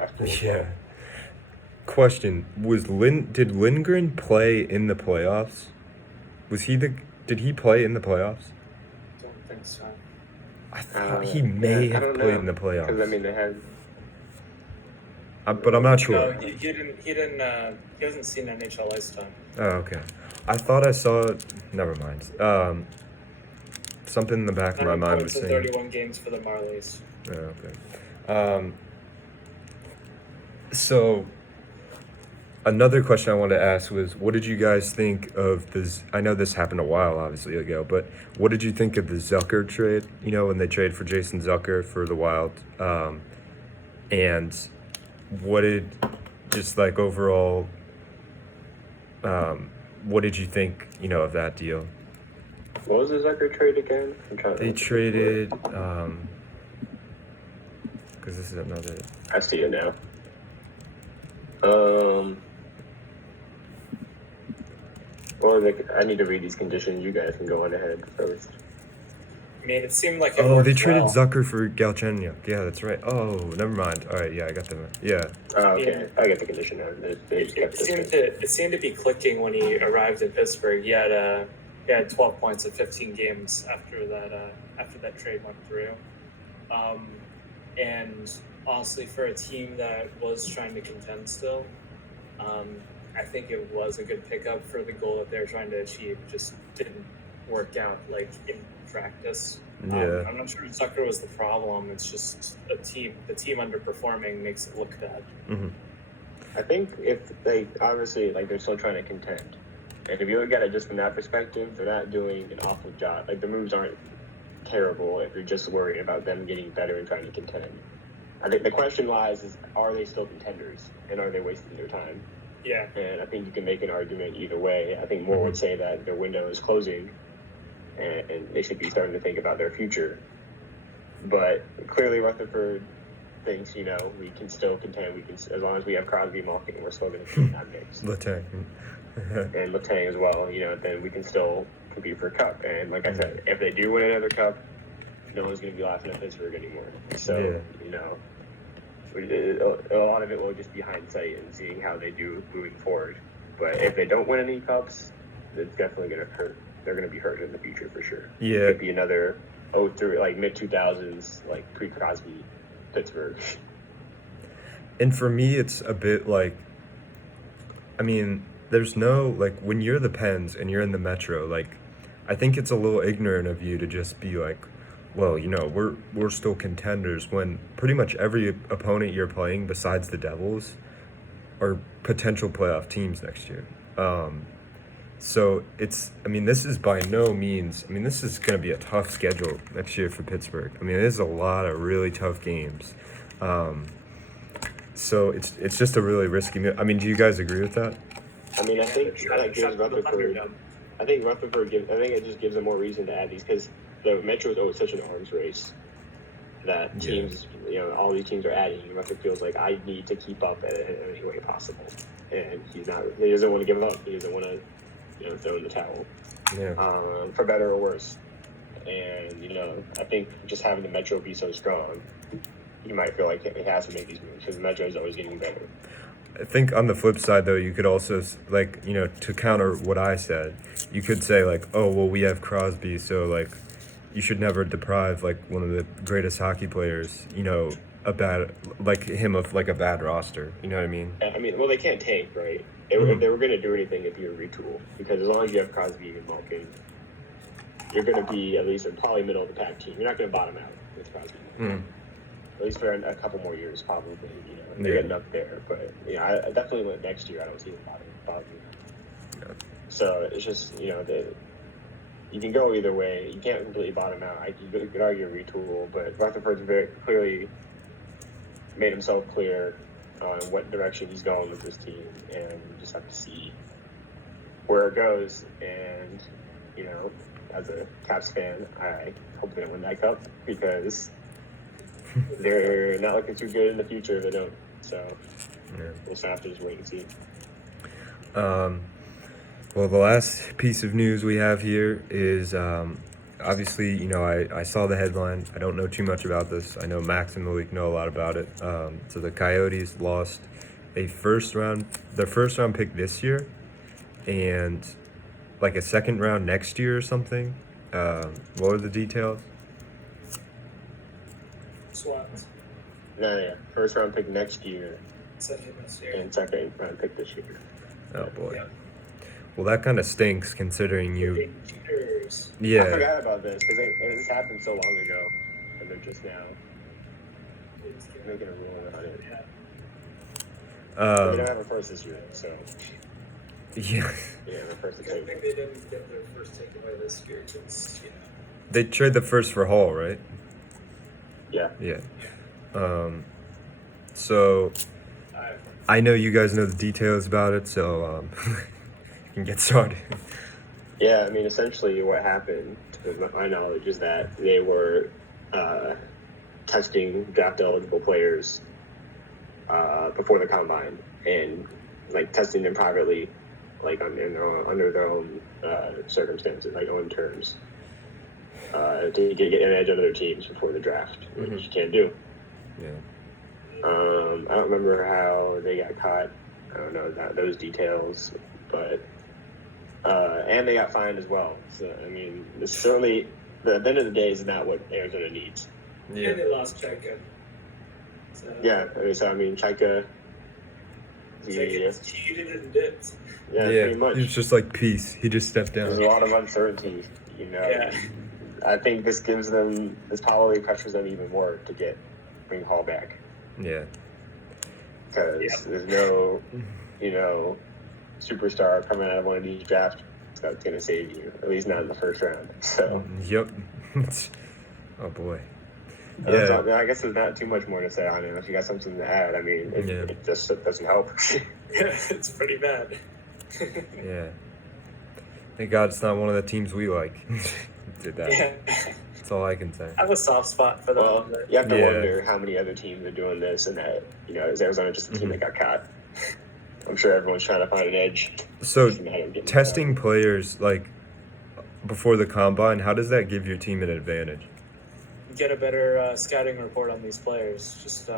after. Yeah. Question: did Lindgren play in the playoffs? Did he play in the playoffs? Don't think so. I thought he may have played in the Because I playoffs, mean they had. but I'm not No, sure. he didn't. He hasn't seen NHL ice time. Oh, okay. I thought I saw it. Never mind. Something in the back of my 9 mind points was in saying. 31 games for the Marlies. Oh, okay. So another question I wanted to ask was, what did you guys think of this? I know this happened a while, obviously, ago, but what did you think of the Zucker trade? You know, when they traded for Jason Zucker for the Wild, and what did just like overall, what did you think? You know, of that deal? What was the Zucker trade again? They traded, because this is another. I see it now. Well, I need to read these conditions. You guys can go on ahead first. I mean, it seemed like it Oh, worked they traded well. Zucker for Galchenyuk. Yeah, that's right. Oh, never mind. All right, yeah, I got them. Yeah. Oh, okay. I get the condition now. They just kept It seemed to be clicking when he arrived in Pittsburgh. He had 12 points in 15 games after that trade went through. And honestly, for a team that was trying to contend still, I think it was a good pickup for the goal that they were trying to achieve. Just didn't work out like in practice. Yeah. I'm not sure Zucker was the problem. It's just the team underperforming makes it look bad. Mm-hmm. I think if they obviously they're still trying to contend, and if you look at it just from that perspective, they're not doing an awful job. Like the moves aren't terrible if you're just worried about them getting better and trying to contend. I think the question lies is, are they still contenders and are they wasting their time? Yeah. And I think you can make an argument either way. I think more would say that their window is closing and they should be starting to think about their future. But clearly Rutherford thinks, we can still contend. We can, as long as we have Crosby, Malkin, we're still going to be in that mix. Letang. And Letang as well, then we can still compete for a cup. And like I said, if they do win another cup, no one's going to be laughing at Pittsburgh anymore. So, a lot of it will just be hindsight and seeing how they do moving forward. But if they don't win any cups, it's definitely going to hurt. They're going to be hurt in the future for sure. Yeah. It could be another mid-2000s, pre-Crosby Pittsburgh. And for me, it's a bit there's no, when you're the Pens and you're in the Metro, I think it's a little ignorant of you to just be well, we're still contenders when pretty much every opponent you're playing besides the Devils are potential playoff teams next year. So this is by no means, this is going to be a tough schedule next year for Pittsburgh. There's a lot of really tough games. So it's just a really risky move. Do you guys agree with that? I think that gives Rutherford. I think it just gives them more reason to add these because the Metro is always such an arms race that teams, all these teams are adding. Rutherford feels like I need to keep up in any way possible, and he doesn't want to give up. He doesn't want to, throw in the towel. Yeah. For better or worse. And I think just having the Metro be so strong, you might feel like it has to make these moves because the Metro is always getting better. I think on the flip side, though, you could also, to counter what I said, you could say, oh, well, we have Crosby, so, you should never deprive, one of the greatest hockey players, a bad roster. You know what I mean? Well, they can't tank, right? If they were going to do anything, it'd be a retool. Because as long as you have Crosby and Malkin, you're going to be at least probably middle of the pack team. You're not going to bottom out with Crosby. At least for a couple more years, probably. They're getting up there. But, I definitely went next year. I don't see them bottoming out. Yeah. So it's just, you can go either way. You can't completely bottom out. You could argue a retool, but Rutherford's very clearly made himself clear on what direction he's going with this team, and you just have to see where it goes. And, as a Caps fan, I hope they win that cup because they're not looking too good in the future if they don't. So we'll have to just wait and see. Well, the last piece of news we have here is obviously, you know, I saw the headline. I don't know too much about this. I know Max and Malik know a lot about it. So the Coyotes lost their first round pick this year, and like a second round next year or something. What are the details? Swat. No, yeah. First round pick next year Second this year. and second round pick this year. Oh boy. Yeah. Well, that kind of stinks considering you. Big cheaters. I Yeah. forgot about this because this happened so long ago, and they're just now making a ruling on it. Yeah. They don't have a first this year, so Yeah. yeah, the first is I over. think they didn't get their first takeaway this year because, They trade the first for Hall, right? Yeah. Yeah. So I know you guys know the details about it, so you can get started. Yeah, I mean, essentially what happened, to my knowledge, is that they were testing draft-eligible players before the combine and, like, testing them privately, like, under their own circumstances, like, own terms, to get an edge on other teams before the draft, which you can't do. Yeah. I don't remember how they got caught. I don't know those details, but and they got fined as well. So I mean, it's certainly at the end of the day is not what Arizona needs. And they lost Cheka. So, Yeah, I mean, Chaika. Cheka cheated and dipped. Yeah, pretty much. He was just like peace. He just stepped There's a down. lot of uncertainty. You know, Yeah. I think this probably pressures them even more to bring Hall back Yeah. because there's no, superstar coming out of one of these drafts that's going to save you, at least not in the first round. So, Yep. Oh boy. yeah. Yeah. I guess there's not too much more to say on it. If you got something to add, I mean, it just doesn't help. It's pretty bad. Yeah. Thank God it's not one of the teams we like. Did that. Yeah. That's all I can say. I have a soft spot for them. Well, you have to Yeah. wonder how many other teams are doing this, and that is Arizona just a team that got caught? I'm sure everyone's trying to find an edge. So Getting testing players like before the combine, how does that give your team an advantage? Get a better scouting report on these players just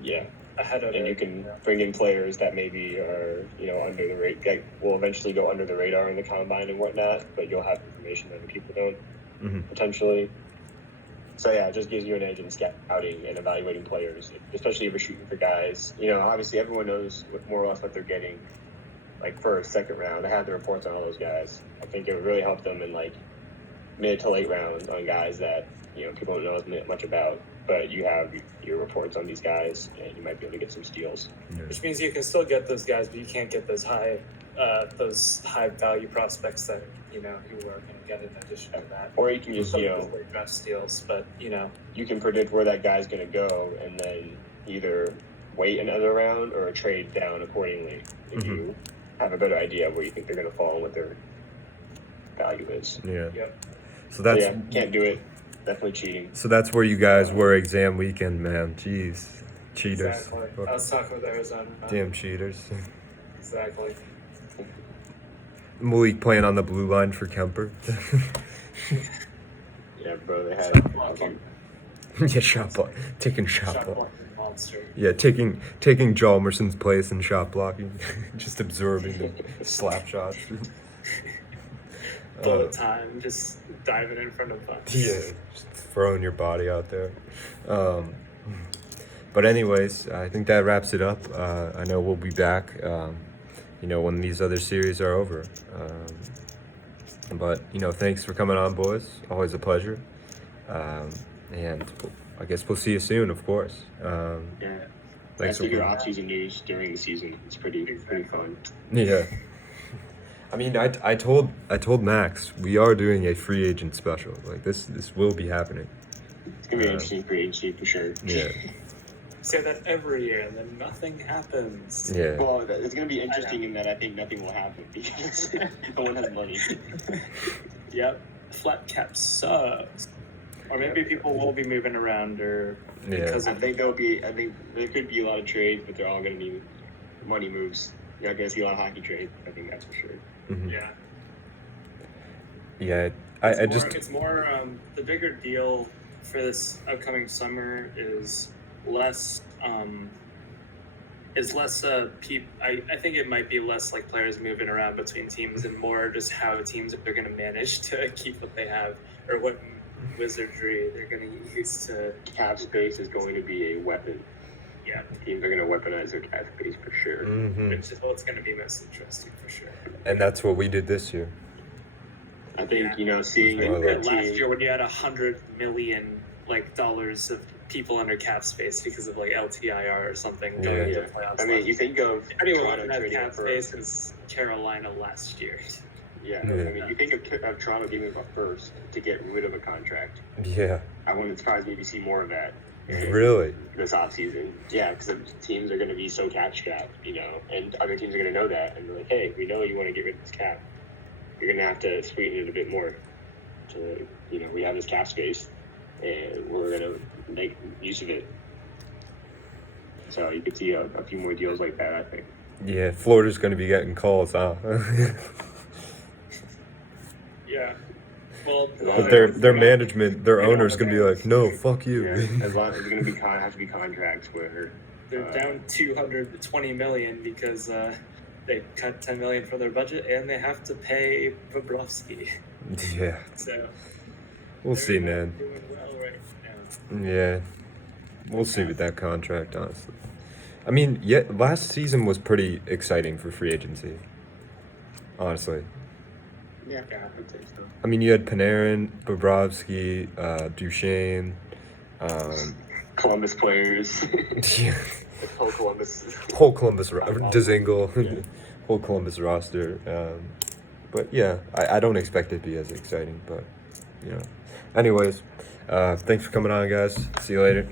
yeah, ahead of and it. you can bring in players that maybe are under the radar, will eventually go under the radar in the combine and whatnot, but you'll have information that other people don't potentially. So yeah, it just gives you an edge in scouting and evaluating players, especially if you're shooting for guys. Obviously everyone knows more or less what they're getting, like first, second round. They have the reports on all those guys. I think it would really help them in like mid to late rounds on guys that people don't know as much about, but you have your reports on these guys, and you might be able to get some steals. Which means you can still get those guys, but you can't get those high value prospects that you were going to get in addition to that. Or you can just draft steals, but you can predict where that guy's going to go, and then either wait another round or trade down accordingly if you have a better idea of where you think they're going to fall and what their value is. Yeah. Yep. So that's Can't do it. Definitely cheating. so that's where you guys were exam weekend, man. Jeez. Cheaters. Exactly. I was talking with Arizona. Damn cheaters. Exactly. Malik playing on the blue line for Kemper. Yeah, bro. They had. Yeah, shot block. Taking shot block. blocking monster. Yeah, taking Jalmerson's place in shot blocking. Just absorbing the slap shots. Bullet time, just diving in front of us. Yeah, just throwing your body out there. But anyways, I think that wraps it up. I know we'll be back, when these other series are over. But thanks for coming on, boys. Always a pleasure. And I guess we'll see you soon, of course. Yeah. Thanks I figure for off-season news during the season. It's pretty fun. yeah. I mean, I told Max we are doing a free agent special. Like this will be happening. It's gonna be an interesting free agency for sure. Yeah. Say that every year, and then nothing happens. Yeah. Well, it's going to be interesting in that I think nothing will happen because no one has money. Yep. Flat cap sucks. Or maybe people will be moving around, or because I of think there could be a lot of trades, but they're all going to be money moves. You're not going to see a lot of hockey trades. I think that's for sure. Mhm. yeah. Yeah, It's more the bigger deal for this upcoming summer is less I think it might be less like players moving around between teams and more just how teams are going to manage to keep what they have or what wizardry they're going to use to. Cap space is going to be a weapon. Yeah, teams are going to weaponize their cap space for sure. Which is what's going to be most interesting for sure. And that's what we did this year. I think seeing last year when you had $100 million dollars of people under cap space because of LTIR or something going into playoffs. I mean, you think of anyone who had cap space is Carolina last year. Yeah, I mean, you think of Toronto giving up first to get rid of a contract. Yeah, I wouldn't surprise me to see more of that. Really? This offseason. Yeah, because teams are going to be so cap-strapped, and other teams are going to know that, and they're like, hey, we know you want to get rid of this cap. You're going to have to sweeten it a bit more. So, we have this cap space, and we're going to make use of it. So you could see a few more deals like that, I think. Yeah, Florida's going to be getting calls, huh? Yeah. Well, but their management, their owner's going to be like, no, fuck you. Yeah, as long as there's going to have to be contracts where they're down $220 million because they cut $10 million from their budget and they have to pay Bobrovsky. Yeah. So we'll see, man. Doing well right now. Yeah, we'll see with that contract, honestly. I mean, last season was pretty exciting for free agency. Honestly. Yeah, I would say so. I mean, you had Panarin, Bobrovsky, Duchesne, Columbus players. Yeah. Whole Columbus. Dzingel, whole Columbus roster. But yeah, I don't expect it to be as exciting, but Anyways, thanks for coming on, guys. See you later.